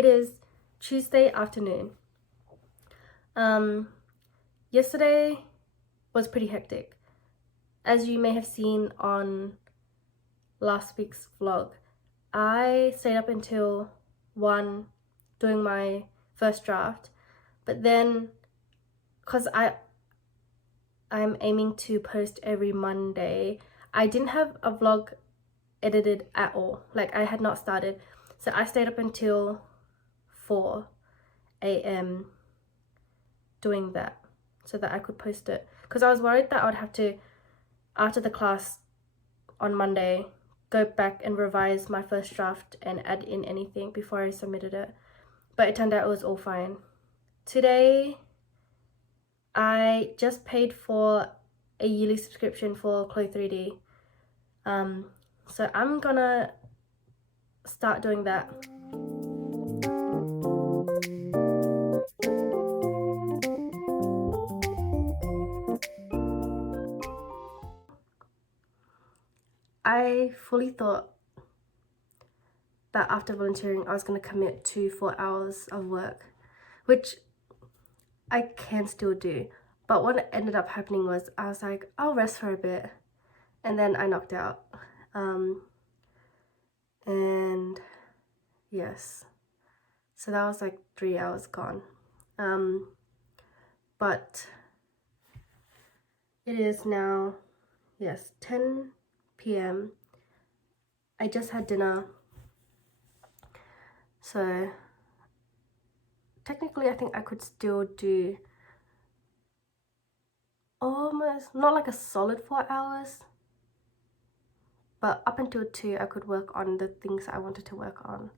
it is Tuesday afternoon. Yesterday was pretty hectic. As you may have seen on last week's vlog, I stayed up until 1 doing my first draft, but then because I'm aiming to post every Monday, I didn't have a vlog edited at all. Like, I had not started, so I stayed up until 4 a.m. doing that so that I could post it, because I was worried that I would have to, after the class on Monday, go back and revise my first draft and add in anything before I submitted it. But it turned out it was all fine. Today I just paid for a yearly subscription for Chloe 3D, so I'm gonna start doing that. I fully thought that after volunteering I was going to commit to 4 hours of work, which I can still do, but what ended up happening was I was like, I'll rest for a bit, and then I knocked out. And yes, so that was like 3 hours gone. But it is now, yes, 10 p.m. I just had dinner, so technically I think I could still do almost, not like a solid 4 hours, but up until 2 I could work on the things I wanted to work on.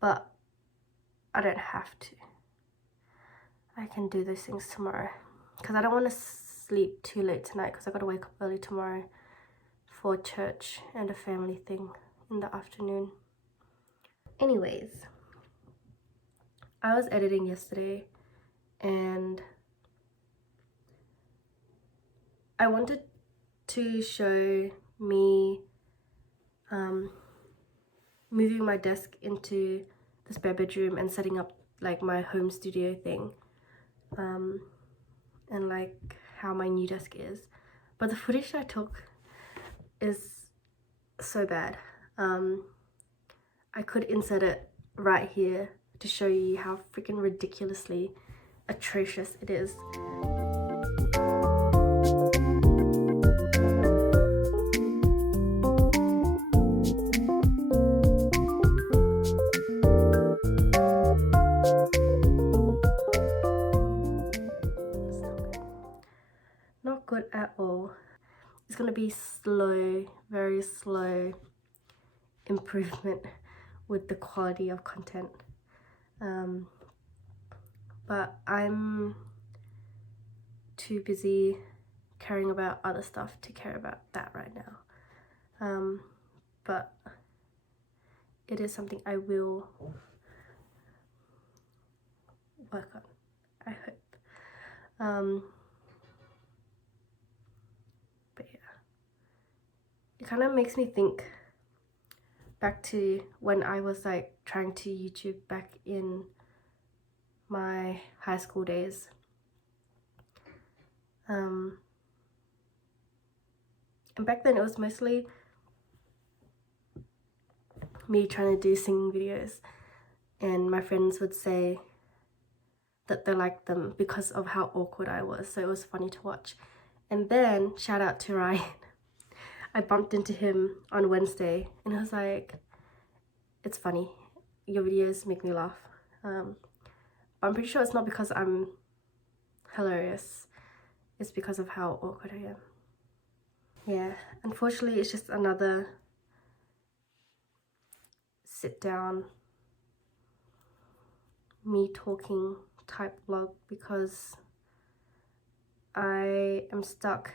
But I don't have to. I can do those things tomorrow, because I don't want to sleep too late tonight, because I got to wake up early tomorrow for church and a family thing in the afternoon. Anyways, I was editing yesterday and I wanted to show me moving my desk into the spare bedroom and setting up like my home studio thing, and like how my new desk is. But the footage I took is so bad. I could insert it right here to show you how freaking ridiculously atrocious it is. Not good at all. It's gonna be slow, very slow improvement with the quality of content. But I'm too busy caring about other stuff to care about that right now. But it is something I will work on, I hope. But yeah, it kind of makes me think back to when I was like trying to YouTube back in my high school days. And back then it was mostly me trying to do singing videos, and my friends would say that they liked them because of how awkward I was, so it was funny to watch. And then, shout out to Ryan, I bumped into him on Wednesday and I was like, it's funny, your videos make me laugh. But I'm pretty sure it's not because I'm hilarious, it's because of how awkward I am. Yeah, unfortunately it's just another sit down, me talking type vlog, because I am stuck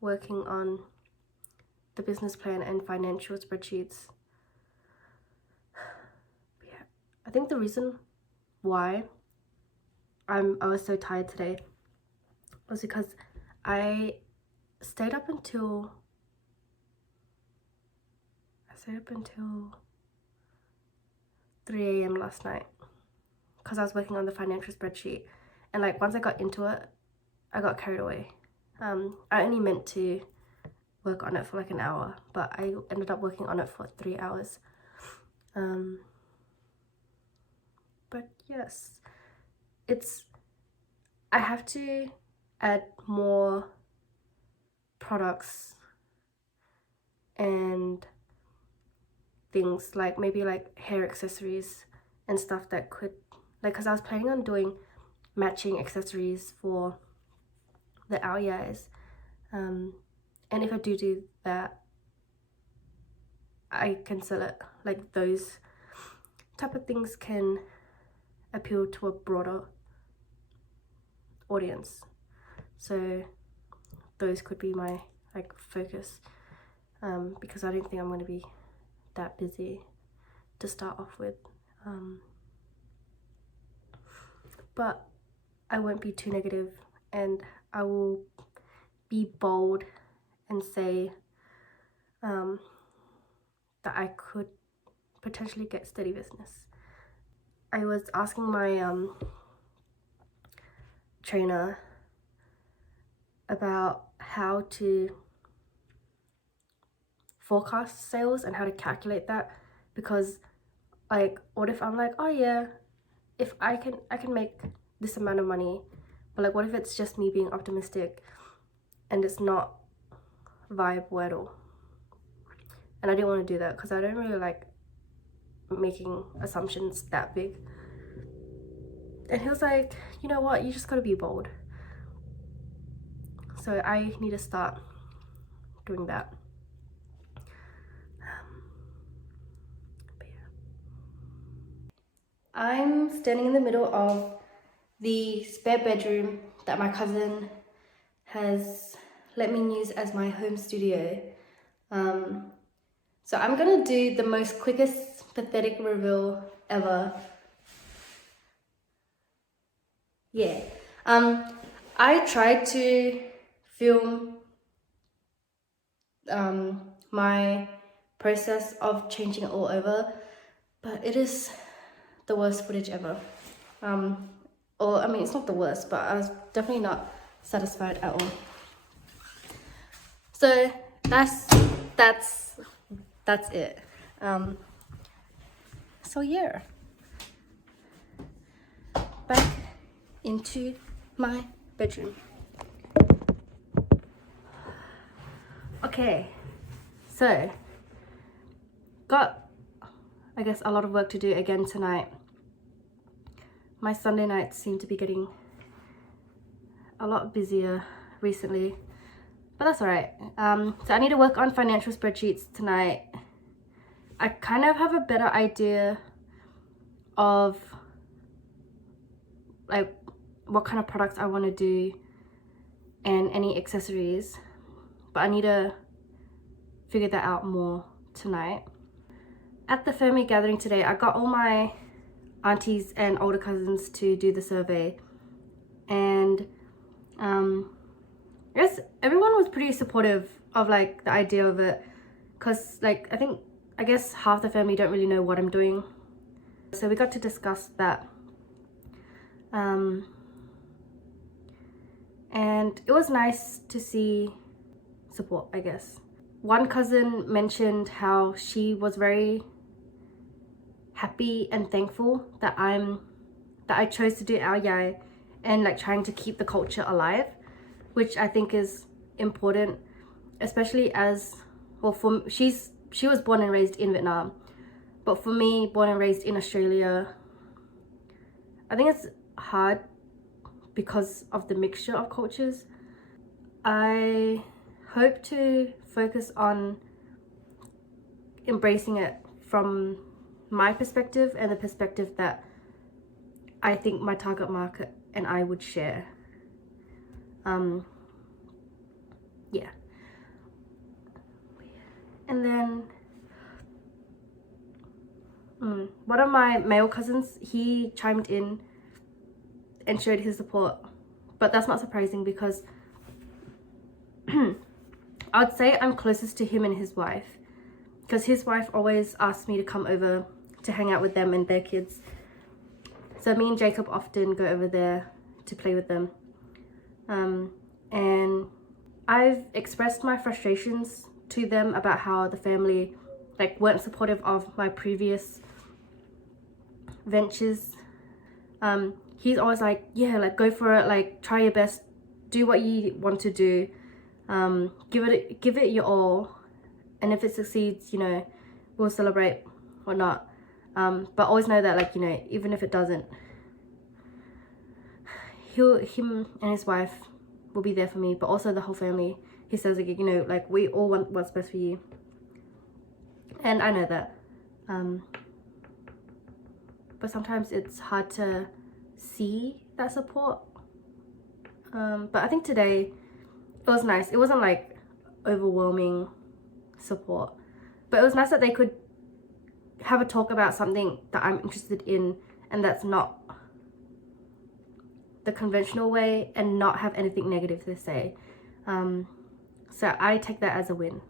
working on the business plan and financial spreadsheets. But yeah, I think the reason why I was so tired today was because I stayed up until 3 a.m. last night because I was working on the financial spreadsheet, and like once I got into it, I got carried away. I only meant to work on it for like an hour, but I ended up working on it for 3 hours. But yes, I have to add more products and things, like maybe like hair accessories and stuff that could, like, because I was planning on doing matching accessories for the aoyais, and if I do that, I can sell it. Like those type of things can appeal to a broader audience, so those could be my like focus, because I don't think I'm going to be that busy to start off with, but I won't be too negative, and I will be bold and say that I could potentially get steady business. I was asking my trainer about how to forecast sales and how to calculate that, because like what if I'm like, oh yeah, if I can make this amount of money, but like what if it's just me being optimistic and it's not viable at all? And I didn't want to do that because I don't really like making assumptions that big. And he was like, you know what, you just gotta be bold. So I need to start doing that. But yeah. I'm standing in the middle of the spare bedroom that my cousin has let me use as my home studio. So I'm gonna do the most quickest pathetic reveal ever. Yeah. I tried to film my process of changing it all over, but it is the worst footage ever. Or I mean, it's not the worst, but I was definitely not satisfied at all. So that's it. So yeah, back into my bedroom. Okay, so got, I guess, a lot of work to do again tonight. My Sunday nights seem to be getting a lot busier recently, but that's all right. So I need to work on financial spreadsheets tonight. I kind of have a better idea of like what kind of products I want to do and any accessories, but I need to figure that out more tonight. At the family gathering today, I got all my aunties and older cousins to do the survey, and I guess everyone was pretty supportive of like the idea of it, because like I guess half the family don't really know what I'm doing, so we got to discuss that, and it was nice to see support, I guess. One cousin mentioned how she was very happy and thankful that I chose to do aoyai and like trying to keep the culture alive, which I think is important, especially as well she was born and raised in Vietnam, but for me, born and raised in Australia, I think it's hard because of the mixture of cultures. I hope to focus on embracing it from my perspective and the perspective that I think my target market and I would share. Yeah. And then one of my male cousins, he chimed in and showed his support, but that's not surprising because I would say I'm closest to him and his wife, because his wife always asks me to come over to hang out with them and their kids. So me and Jacob often go over there to play with them. And I've expressed my frustrations to them about how the family like weren't supportive of my previous ventures. He's always like, yeah, like go for it, like try your best, do what you want to do, give it your all, and if it succeeds, you know, we'll celebrate or not. But always know that, like, you know, even if it doesn't, him and his wife will be there for me, but also the whole family. He says, like, you know, like we all want what's best for you, and I know that. But sometimes it's hard to see that support. But I think today it was nice. It wasn't like overwhelming support, but it was nice that they could have a talk about something that I'm interested in and that's not the conventional way, and not have anything negative to say. So I take that as a win.